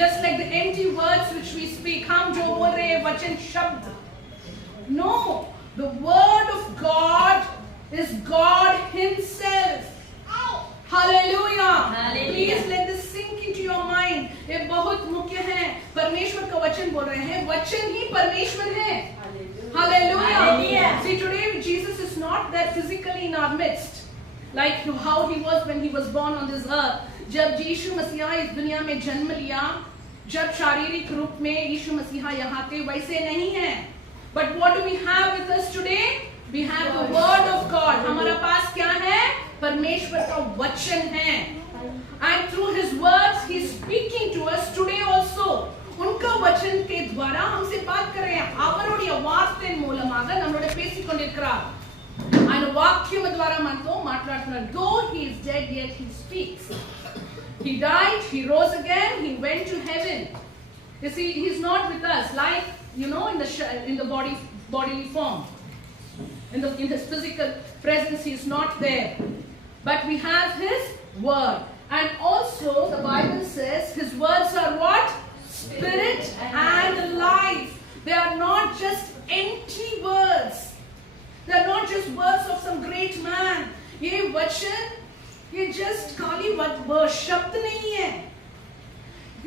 just like the empty words which we speak. हम जो बोल रहे हैं वचन शब्द. No, the word of God is God Himself. Hallelujah. Please let this sink into your mind. ये बहुत मुख्य है. परमेश्वर का वचन बोल रहे हैं. वचन ही परमेश्वर है. Hallelujah. See, today Jesus is not there physically in our midst, like how He was when He was born on this earth. जब यीशु मसीहा इस दुनिया में जन्म लिया, जब शारीरिक रूप में यीशु मसीहा यहाँ थे, वैसे नहीं है. But what do we have with us today? We have the word of God. हमारा पास क्या है? परमेश्वर का वचन है. And through His words He is speaking to us today also. उनका वचन के द्वारा हमसे बात कर रहे हैं. அவருடைய வார்த்தையின் மூலமாக நம்மளோட பேசிக் கொண்டிருக்கிறார். ఆయన వాక్యం ద్వారా మనతో మాట్లాడుతున్నారు. Though He is dead, yet He speaks. He died, He rose again, He went to heaven. You see, He's not with us like, in the bodily form. In His physical presence, He is not there. But we have His word. And also the Bible says His words are what? Spirit and life. They are not just empty words. They are not just words of some great man. ये वचन, ये just खाली शब्द नहीं है.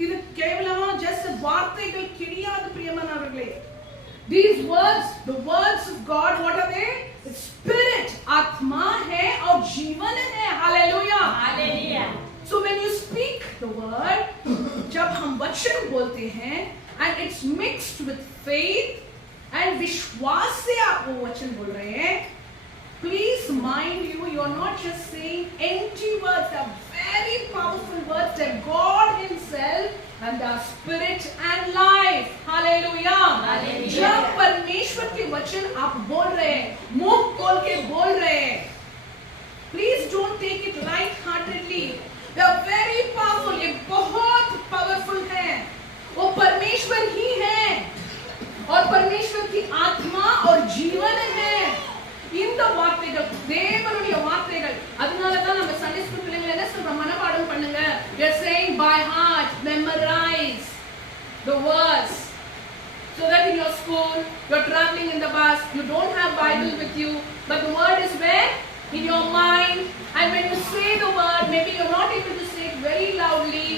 இது கேவலமா just வார்த்தைகள் கிடையாது பிரியமானவர்களே. These words, the words of God, what are they? It's spirit, आत्मा है और जीवन है. Hallelujah. Hallelujah. So when you speak the word, जब हम वचन बोलते हैं, and it's mixed with faith and विश्वास से आप वो वचन बोल रहे हैं, please mind you are not just saying empty words. They are very powerful words that God Himself and the Spirit and life. Hallelujah. Hallelujah. जब परमेश्वर के वचन आप बोल रहे हैं, मुंह खोल के बोल रहे हैं, please don't take it light-heartedly. They are very powerful. ये बहुत powerful है. वो परमेश्वर ही है और परमेश्वर की आत्मा और जीवन है. இந்த வார்த்தைகள் தேவனுடைய வார்த்தைகள். அதனால தான் நம்ம சண்டே ஸ்கூல் பிள்ளைகளை என்ன சொல்றோம்? மனப்பாடம் பண்ணுங்க. We are saying by heart, memorize the words. So that in your school, you are traveling in the bus, you don't have Bible with you, but the word is where? In your mind. And when you say the word, maybe you are not able to say it very loudly.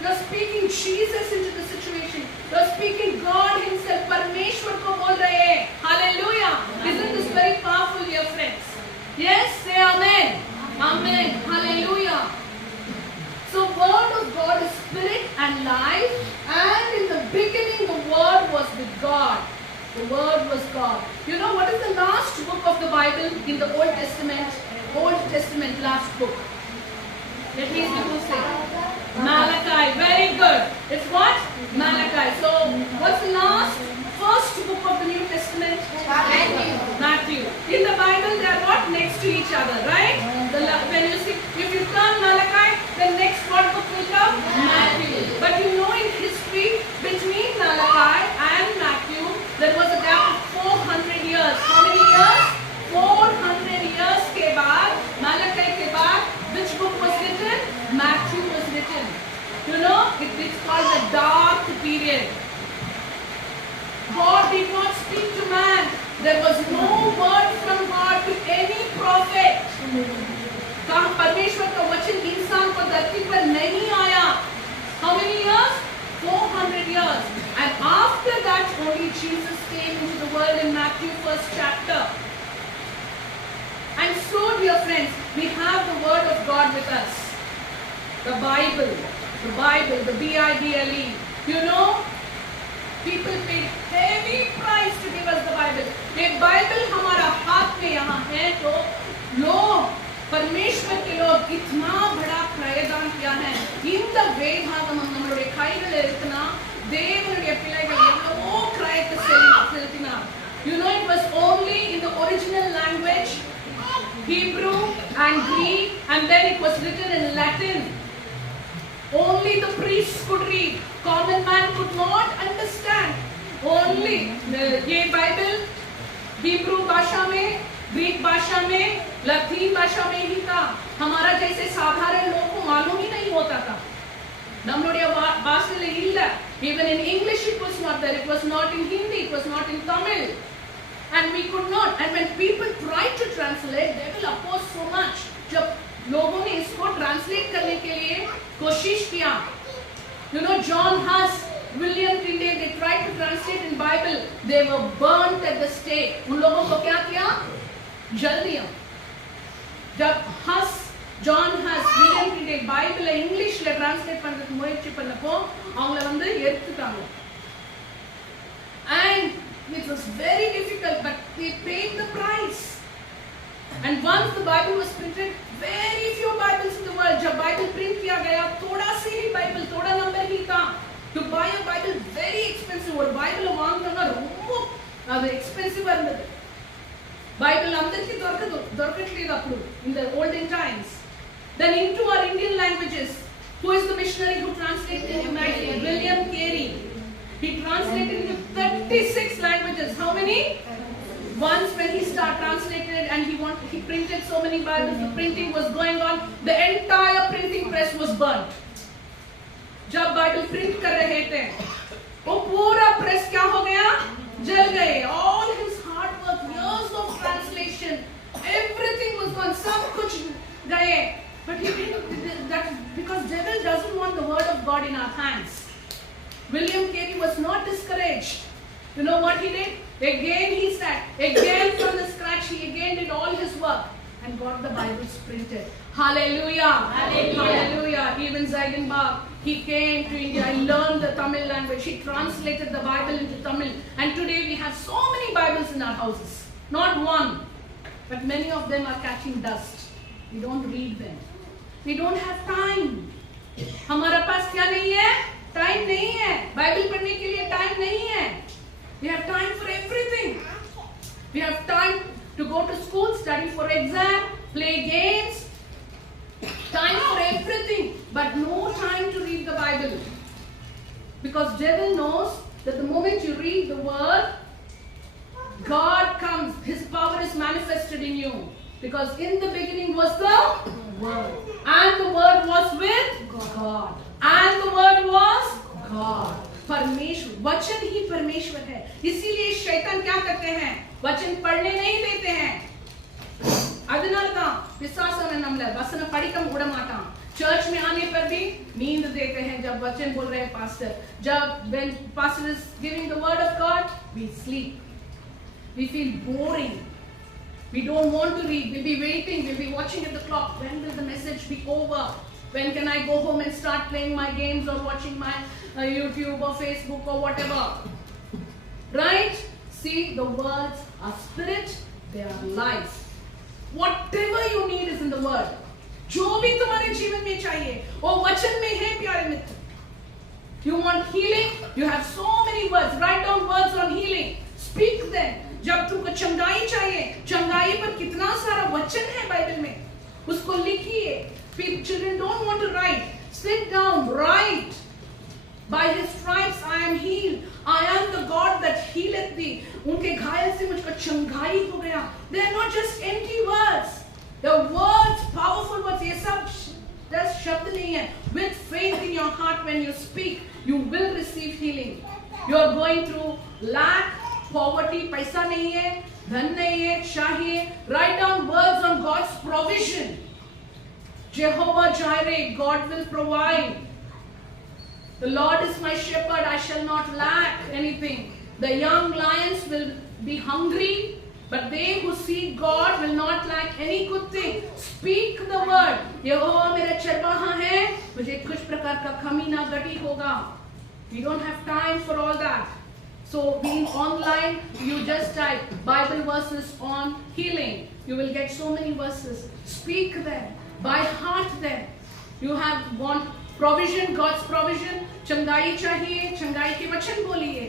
You are speaking Jesus into the situation. You are speaking God Himself. परमेश्वर को बोल रहे हैं. Hallelujah. Isn't this very powerful, dear friends? Yes, say amen. Amen. Hallelujah. So word of God is spirit and life. And in the beginning the word was with God. The word was God. You know what is the last book of the Bible in the Old Testament? Old Testament last book. Let me people say. Malachi. Very good. It's what? Malachi. So what's the last? First book of the New Testament? Matthew. In the Bible they are what? Next to each other, right? When you see, if you turn Malachi, the next what book will come? Matthew. But you know in history, between Malachi and Matthew, there was a gap of 400 years. How many years? 400 years के बाद, Malachi के बाद, which book was written? Matthew was written. You know, it's called the dark period. God did not speak to man. There was no word from God to any prophet. कहाँ परमेश्वर का वचन इंसान को धरती पर नहीं आया. How many years? 400 years. And after that only Jesus came into the world in Matthew 1st chapter. And so, dear friends, we have the word of God with us. The Bible, the Bible. You know, people paid heavy price to give us the Bible. ये Bible हमारा हाथ में यहाँ है तो लोग, परमेश्वर के लोग इतना बड़ा प्रयत्न किया है. இந்த வேதாகமம் நம்மளுடைய கைகளில் இருக்குனா தேவனுடைய பிள்ளைகள் எவ்வளவோ கிரயத்தை செலுத்தினார். You know, it was only in the original language, Hebrew and Greek, and then it was written in Latin. Only the priests could read. Common man could not understand. Only ये Bible Hebrew भाषा में, Greek भाषा में, लतीन भाषा में ही था. हमारा जैसे साधारण लोगों को मालूम ही नहीं होता था. நம்மளுடைய ഭാഷയിൽ ഇല്ല. Even in English it was not there. It was not in Hindi. It was not in Tamil. And we could not. And when people tried to translate, they will oppose so much. जब लोगों ने इसको translate करने के लिए कोशिश किया, you know, John Huss, William Tyndale, they tried to translate in Bible. They were burnt at the stake. उन लोगों को क्या किया? जल दिया. जब Huss, John Huss, William Tyndale Bible இங்கிலீஷ்ல translate பண்றதுக்கு முயற்சி பண்ணப்போ அவங்கள வந்து எடுத்துட்டாங்க. And it was very difficult, but they paid the price. And once the Bible was printed, very few Bibles in the world. जब Bible print किया गया, थोड़ा सी ही Bible, थोड़ा नंबर ही था. To buy a Bible very expensive. और Bible வாங்கணும்னா ரொம்ப அது expensive இருந்தது. Bible అందరికీ దొరకట్లేదు అప్పుడు in the olden times. Then into our Indian languages, who is the missionary who translated in William Carey? He translated into 36 languages. How many? Once when he translated and he printed so many Bibles, the printing was going on, the entire printing press was burnt. जब Bible print कर रहे थे, वो पूरा press क्या हो गया? जल गए. All his hard work, years of translation, everything was gone. सब कुछ गए. But he didn't that because devil doesn't want the word of God in our hands. William Carey was not discouraged. You know what he did? Again he sat, again from the scratch, he again did all his work and got the Bibles printed. Hallelujah! Hallelujah! Hallelujah! Even Zaidenbach, he came to India, he learned the Tamil language, he translated the Bible into Tamil, and today we have so many Bibles in our houses. Not one, but many of them are catching dust. We don't read them. We don't have time. हमारा पास क्या नहीं है? Time नहीं है. Bible पढ़ने के लिए time नहीं है. We have time for everything. We have time to go to school, study for exam, play games. Time for everything, but no time to read the Bible. Because devil knows that the moment you read the word, God comes. His power is manifested in you. Because in the beginning was the Word. And the Word was with God. And the Word was God. परमेश्वर, वचन ही परमेश्वर है. इसीलिए शैतान क्या करते हैं? वचन पढ़ने नहीं देते हैं. அதனாலதான் விசுவாசம் நம்மள வசனம் படிக்க விட மாட்டான். चर्च में आने पर भी नींद देते हैं जब वचन बोल रहे हैं पास्टर. जब when pastor is giving the word of God, we sleep. We feel boring. We don't want to read. We'll be waiting. We'll be watching at the clock. When will the message be over? When can I go home and start playing my games or watching my YouTube or Facebook or whatever? Right? See, the words are spirit, they are life. Whatever you need is in the word. जो भी तुम्हारे जीवन में चाहिए, वो वचन में है प्यारे मित्र. You want healing? You have so many words. Write down words on healing. Speak them. जब तुमको चंगाई चाहिए, चंगाई पर कितना सारा वचन है बाइबल में, उसको लिखिए. Children don't want to write. Sit down, write. By his stripes I am healed. I am the God that healeth thee. उनके घायल से मुझको चंगाई हो गया. They are not just empty words. The words, powerful words. ये सब दस शब्द नहीं है. With faith in your heart, when you speak, you will receive healing. You are going through lack, poverty, पैसा नहीं है, धन नहीं है, चाहिए. Write down words on God's provision. Jehovah Jireh, God will provide. The Lord is my shepherd, I shall not lack anything. The young lions will be hungry, but they who seek God will not lack any good thing. Speak the word. यहोवा मेरा चरवाहा है, मुझे कुछ प्रकार का कमी ना घटी होगा. We don't have time for all that. So being online, you just type Bible verses on healing. You will get so many verses. Speak them. By heart them. You have want provision, God's provision. चंगाई चाहिए, चंगाई के वचन बोलिए.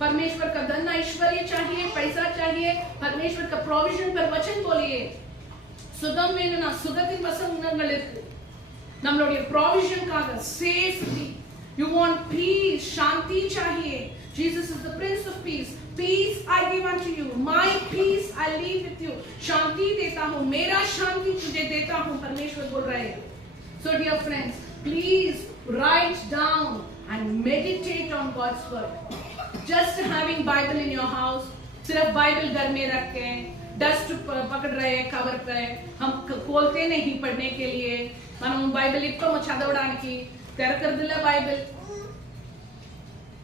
परमेश्वर का धन ऐश्वर्य चाहिए, पैसा चाहिए, परमेश्वर का provision पर वचन बोलिए. சுகம் வேணும்னா சுகத்தின் வசனங்கள் இருக்கு. நம்மளுடைய provision காக safety. You want peace, शांति चाहिए. Jesus is the Prince of Peace. Peace I give unto you. My peace I leave with you. शांति देता हूँ, मेरा शांति तुझे देता हूँ, परमेश्वर बोल रहे हैं. So dear friends, please write down and meditate on God's word. Just having Bible in your house, सिर्फ बाइबल घर में रख के डस्ट पकड़ रहे कवर पे हम खोलते नहीं पढ़ने के लिए మనం బైబిల్ ఇప్ప చదవడానికి తెరకర్దిలే Bible.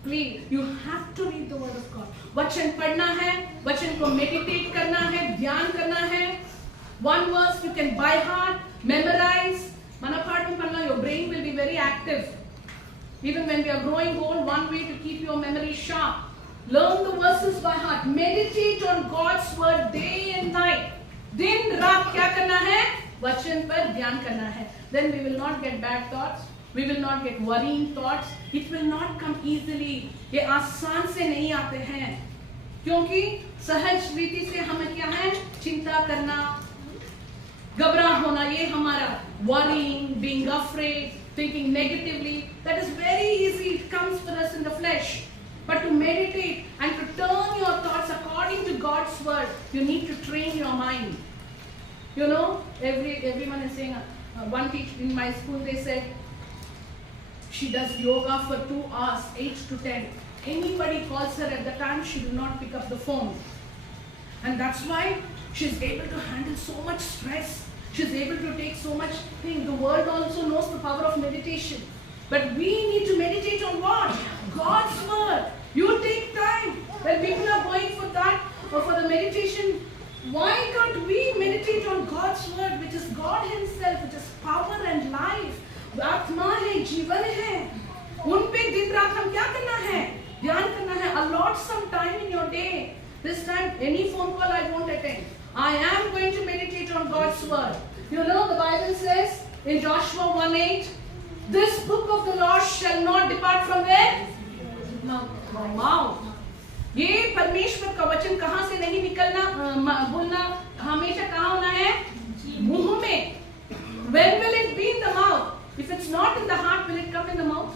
Please, you have to read the word of God. वचन पढ़ना है, वचन को meditate करना है, ध्यान करना है. One verse you can by heart, memorize. मनपाठ में पढ़ना, your brain will be very active. Even when we are growing old, one way to keep your memory sharp. Learn the verses by heart. Meditate on God's word day and night. दिन रात क्या करना है? वचन पर ध्यान करना है. Then we will not get bad thoughts. We will not get worrying thoughts. It will not come easily. ये आसान से नहीं आते हैं, क्योंकि सहज रीति से हमें क्या है? चिंता करना, घबरा होना, ये हमारा worrying, being afraid, thinking negatively. That is very easy. It comes for us in the flesh. But to meditate and to turn your thoughts according to God's word, you need to train your mind. You know, everyone is saying. One teacher in my school, they said she does yoga for 2 hours, 8 to 10. Anybody calls her at the time, she will not pick up the phone, and that's why she's able to handle so much stress. She's able to take so much thing. The world also knows the power of meditation. But we need to meditate on what? God's word. You take time. When people are going for that or for the meditation, why can't we meditate on God's word, which is God himself, which is power and life. आत्मा है, जीवन है. उन पे दिन रात हम क्या करना है? ध्यान करना है. Allot some time in your day. This time, any phone call I won't attend. I am going to meditate on God's word. You know, the Bible says in Joshua 1:8, this book of the law shall not depart from where? Mouth. ये परमेश्वर का वचन कहाँ से नहीं निकलना, बोलना, हमेशा कहाँ होना है? मुंह में. When will it be in the mouth? If it's not in the heart, will it come in the mouth?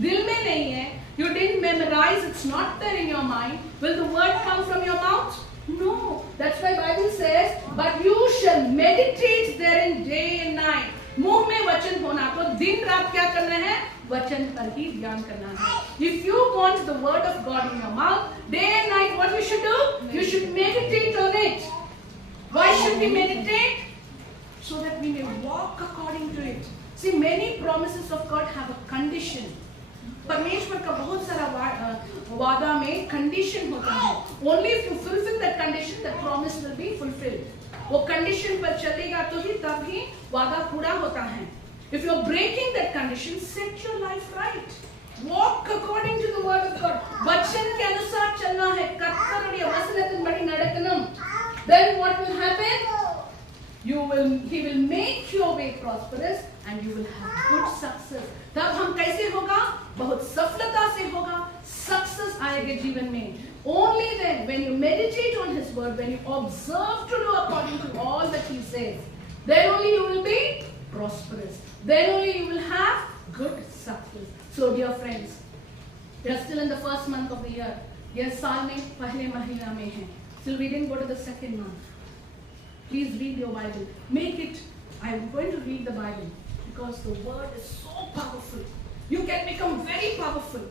दिल में नहीं है. You didn't memorize. It's not there in your mind. Will the word come from your mouth? No. That's why Bible says, but you shall meditate therein day and night. मुंह में वचन होना, तो दिन रात क्या करना है? वचन पर ही ध्यान करना है. If you want the word of God in your mouth, day and night, what you should do? You should meditate on it. Why should we meditate? So that we may walk according to it. See, many promises of God have a condition. परमेश्वर का बहुत सारा वादा में condition होता है. Only if you fulfill that condition, the promise will be fulfilled. वो condition पर चलेगा तो ही तब ही वादा पूरा होता है. If you are breaking that condition, set your life right. Walk according to the word of God. वचन के अनुसार चलना है. कर्तव्य वचनतिन बड़ी नडकनम. Then what will happen? He will make your way prosperous and you will have good success. तब हम कैसे होगा? बहुत सफलता से होगा. Success आएगा जीवन में. Only then, when you meditate on His word, when you observe to do according to all that He says, then only you will be prosperous. Then only you will have good success. So, dear friends, we are still in the first month of the year. यह साल में पहले महीना में है. Still we didn't go to the second month. Please read your Bible. Make it. I am going to read the Bible because the word is so powerful. You can become very powerful.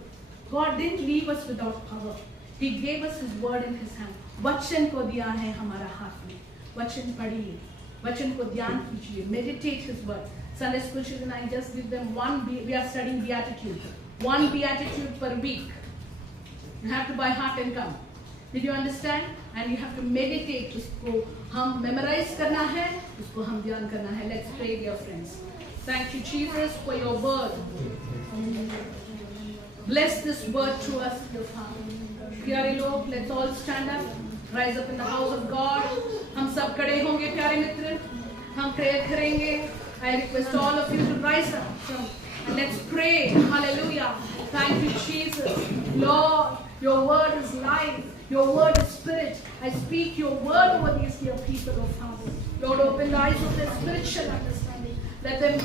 God didn't leave us without power. He gave us His word in His hand. वचन को दिया है हमारा हाथ में. वचन पढ़िए, वचन को ध्यान कीजिए. Meditate His word. Sunday school children, I just give them we are studying beatitude. One beatitude per week. You have to by heart and come. Did you understand? And you have to meditate. उसको हम memorize करना है, उसको हम ध्यान करना है. Let's pray, dear friends. Thank you, Jesus, for your word. Bless this word to us, dear Father. प्यारे लोग, let's all stand up, rise up in the house of God. हम सब खड़े होंगे प्यारे मित्र, हम prayer करेंगे. I request all of you to rise up and let's pray. Hallelujah. Thank you, Jesus. Lord, your word is life. Your word is spirit. I speak your word over these dear people, oh Father. Lord, open the eyes of their spiritual understanding. Let them